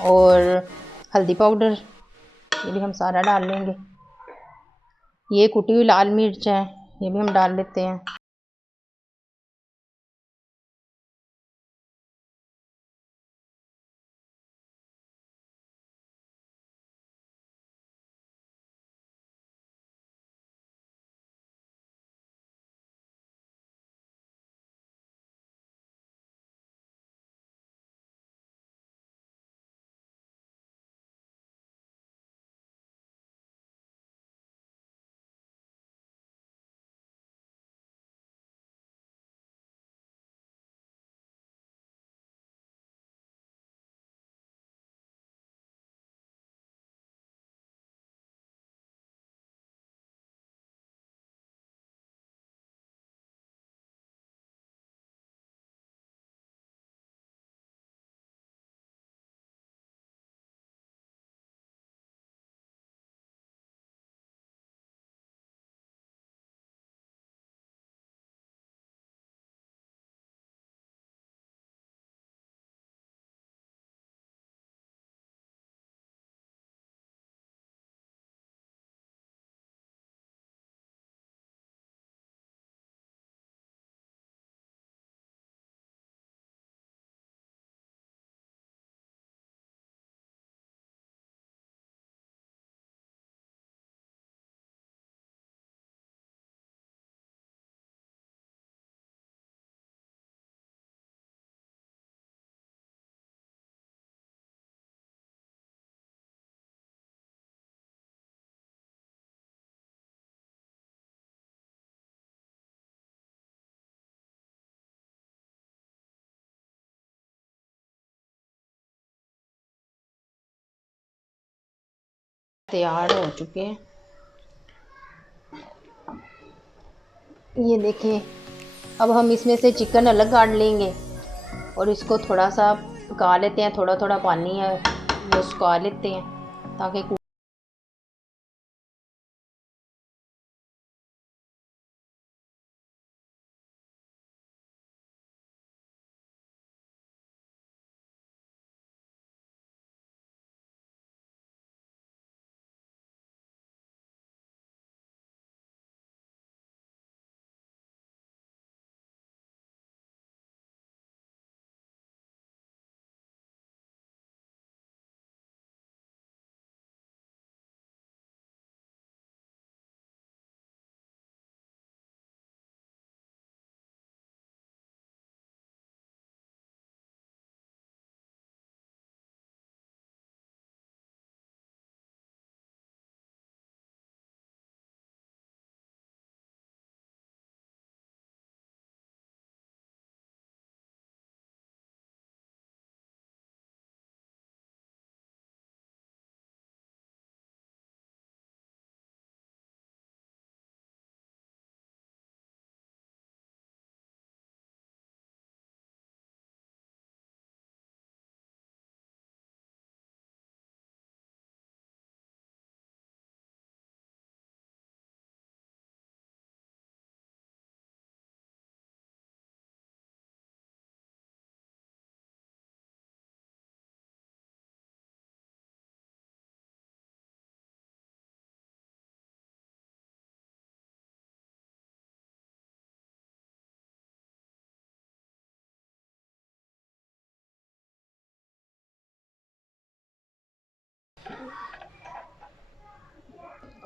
और हल्दी पाउडर, ये भी हम सारा डाल लेंगे। ये कुटी हुई लाल मिर्च है, ये भी हम डाल लेते हैं। तैयार हो चुके हैं, ये देखें। अब हम इसमें से चिकन अलग काट लेंगे और इसको थोड़ा सा पका लेते हैं। थोड़ा थोड़ा पानी है वो सुखा लेते हैं ताकि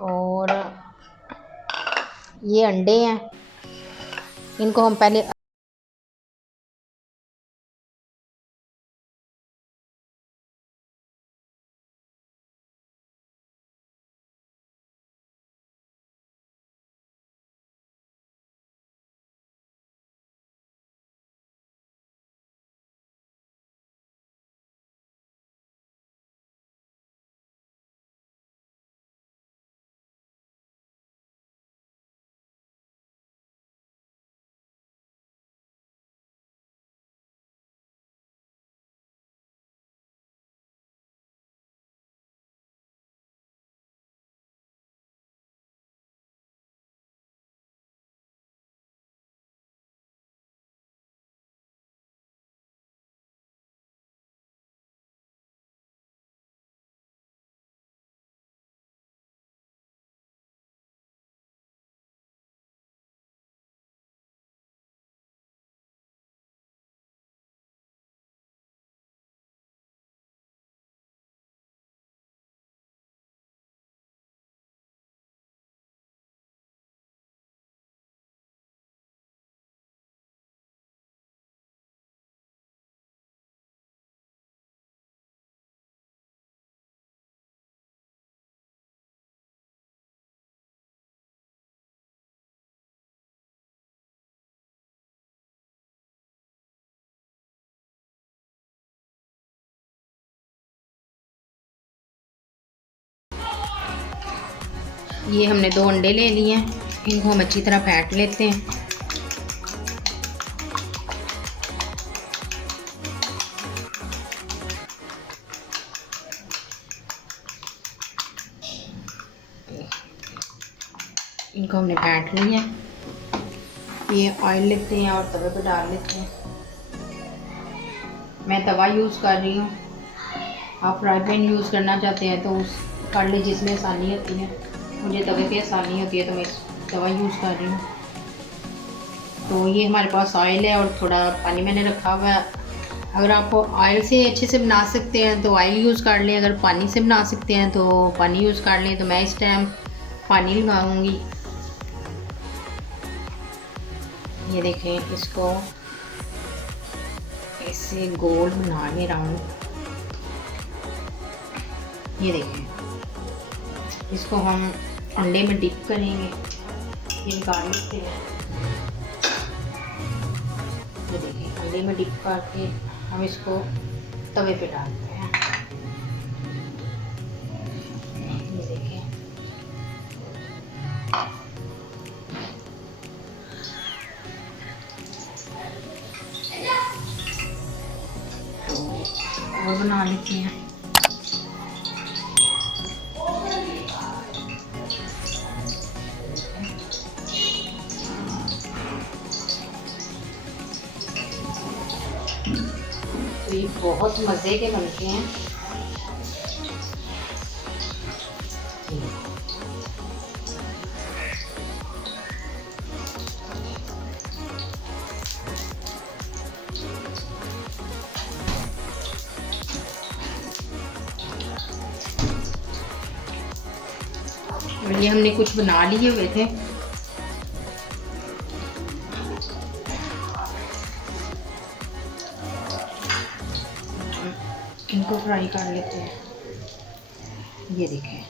और ये अंडे हैं, इनको हम पहले ये हमने 2 अंडे ले लिए हैं, इनको हम अच्छी तरह फेंट लेते हैं। इनको हमने फेंट लिया है। ये ऑयल लेते हैं और तवे पे डाल लेते हैं। मैं तवा यूज़ कर रही हूँ, आप फ्राई पैन यूज़ करना चाहते हैं तो उस कर ले जिसमें आसानी होती है। मुझे तवे पे आसानी होती है तो मैं तवा यूज़ कर रही हूँ। तो ये हमारे पास ऑयल है और थोड़ा पानी मैंने रखा हुआ है। अगर आप ऑयल से अच्छे से बना सकते हैं तो ऑयल यूज़ कर लें, अगर पानी से बना सकते हैं तो पानी यूज़ कर लें। तो मैं इस टाइम पानी लगाऊंगी। ये देखें, इसको ऐसे गोल बना के राउंड, ये देखें, इसको हम अंडे में डिप करेंगे। ये निकाल लेते हैं। ये देखें, अंडे में डिप करके हम इसको तवे पे डालते हैं। ये देखें, और बना लेते हैं। तो ये बहुत मज़े के बनते हैं। ये हमने कुछ बना लिए हुए थे। इनको फ्राई कर लेते हैं। ये देखें,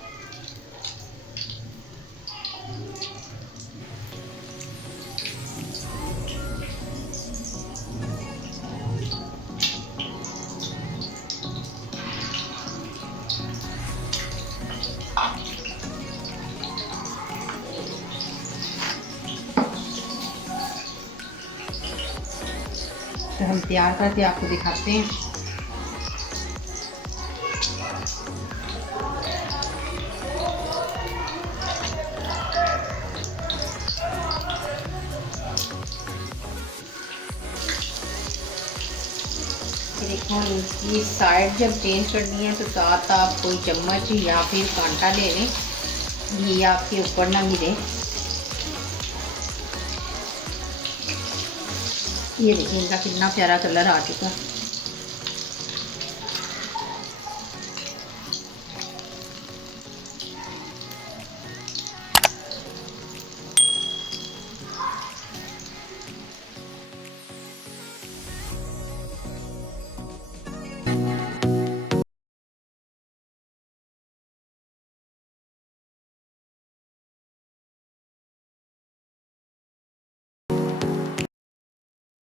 तो हम तैयार करके आपको दिखाते हैं। देखो, इसकी साइड जब चेंज करनी है तो साथ आप कोई चम्मच या फिर कांटा ले लें, घी आपके ऊपर ना गिरे। ये देखिए, इनका कितना प्यारा कलर आ चुका है।